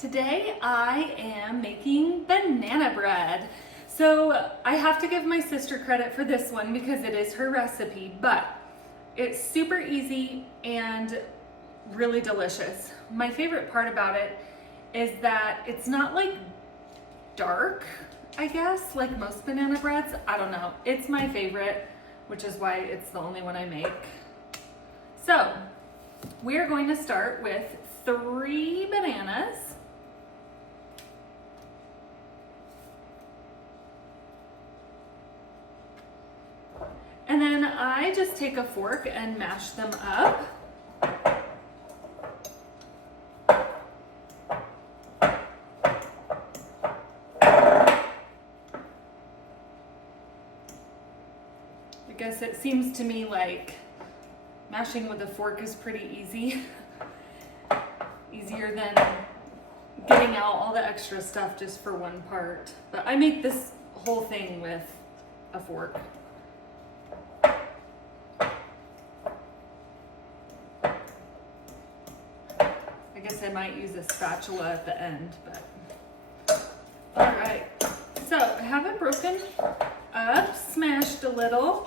Today I am making banana bread. So I have to give my sister credit for this one because it is her recipe, but it's super easy and really delicious. My favorite part about it is that it's not like dark, I guess, like most banana breads. I don't know. It's my favorite, which is why it's the only one I make. So we're going to start with 3 bananas. And then I just take a fork and mash them up. I guess it seems to me like mashing with a fork is pretty easy. Easier than getting out all the extra stuff just for one part. But I make this whole thing with a fork. I guess I might use a spatula at the end, but all right. So I have it broken up, smashed a little.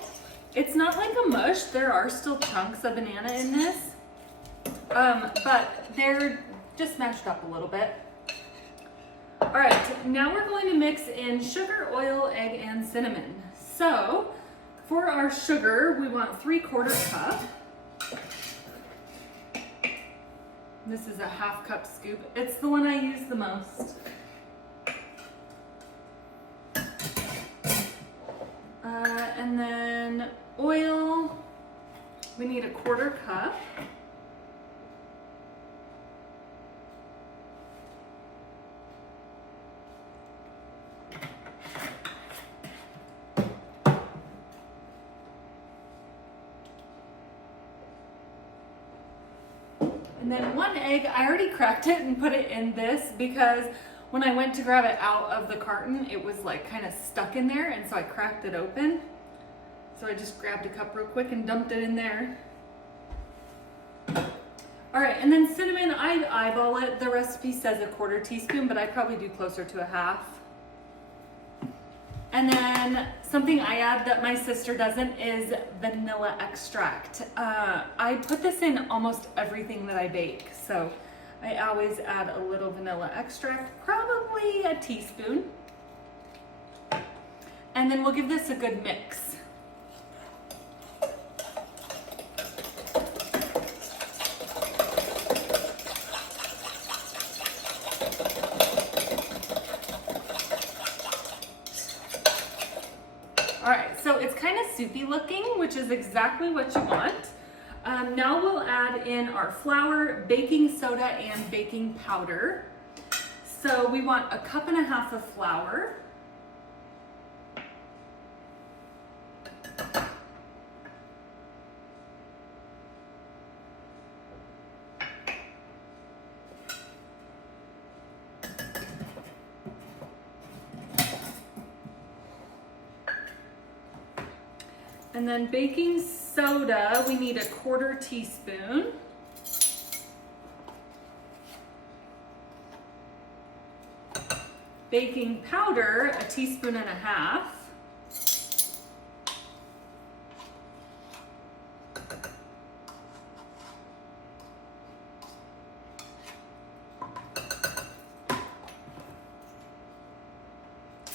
It's not like a mush. There are still chunks of banana in this, but they're just mashed up a little bit. All right, now we're going to mix in sugar, oil, egg, and cinnamon. So for our sugar, we want 3/4 cup. This is a 1/2 cup scoop. It's the one I use the most. And then oil, we need 1/4 cup. And then 1 egg. I already cracked it and put it in this because when I went to grab it out of the carton, it was like kind of stuck in there, and so I cracked it open. So I just grabbed a cup real quick and dumped it in there. All right, and then cinnamon, I eyeball it. The recipe says 1/4 teaspoon, but I probably do closer to 1/2. And then something I add that my sister doesn't is vanilla extract. I put this in almost everything that I bake, so I always add a little vanilla extract, probably a teaspoon. And then we'll give this a good mix. All right, so it's kind of soupy looking, which is exactly what you want. Now we'll add in our flour, baking soda, and baking powder. So we want 1.5 cups of flour. And then baking soda, we need 1/4 teaspoon. Baking powder, 1.5 teaspoons.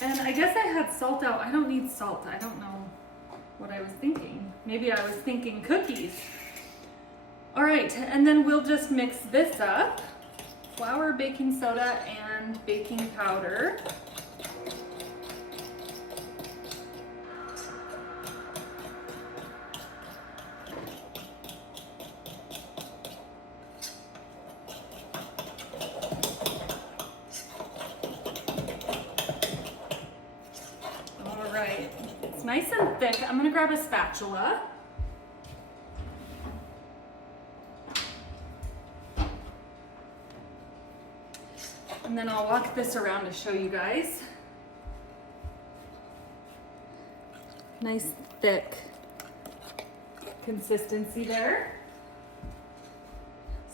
And I guess I had salt out. I don't need salt. I don't know what I was thinking. Maybe I was thinking cookies. All right, and then we'll just mix this up. Flour, baking soda, and baking powder. All right, it's nice and thick. I'm gonna grab a spatula. And then I'll walk this around to show you guys. Nice thick consistency there.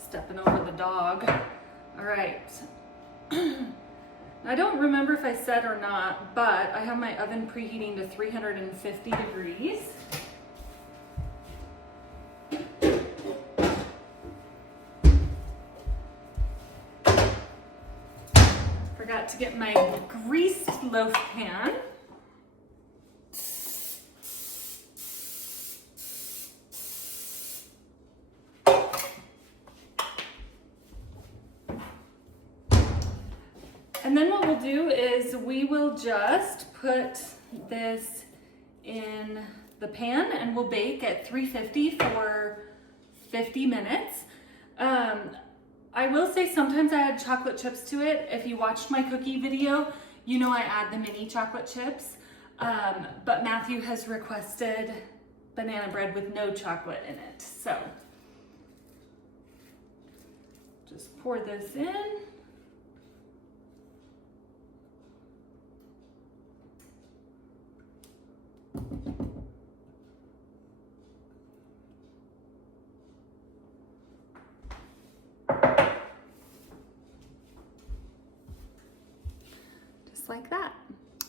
Stepping over the dog. All right, I don't remember if I said or not, but I have my oven preheating to 350 degrees. Forgot to get my greased loaf pan. And then what we'll do is we will just put this in the pan and we'll bake at 350 for 50 minutes. I will say sometimes I add chocolate chips to it. If you watched my cookie video, you know I add the mini chocolate chips. But Matthew has requested banana bread with no chocolate in it. So just pour this in. Just like that.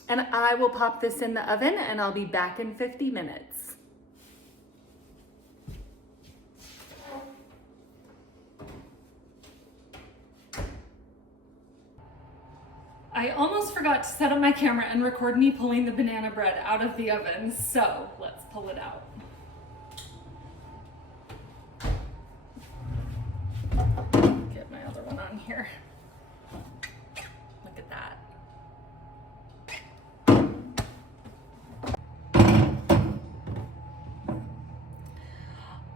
And I will pop this in the oven and I'll be back in 50 minutes. I almost forgot to set up my camera and record me pulling the banana bread out of the oven, so let's pull it out. Get my other one on here. Look at that.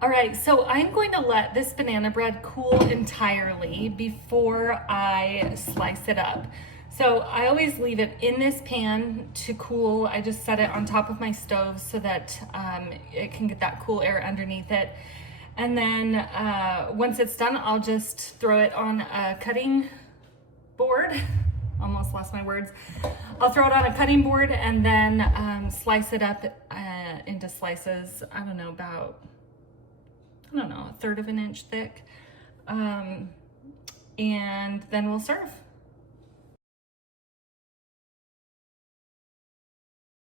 All right, so I'm going to let this banana bread cool entirely before I slice it up. So I always leave it in this pan to cool. I just set it on top of my stove so that it can get that cool air underneath it. And then once it's done, I'll just throw it on a cutting board. Almost lost my words. I'll throw it on a cutting board and then slice it up into slices. I don't know, about, a third of an inch thick. And then we'll serve.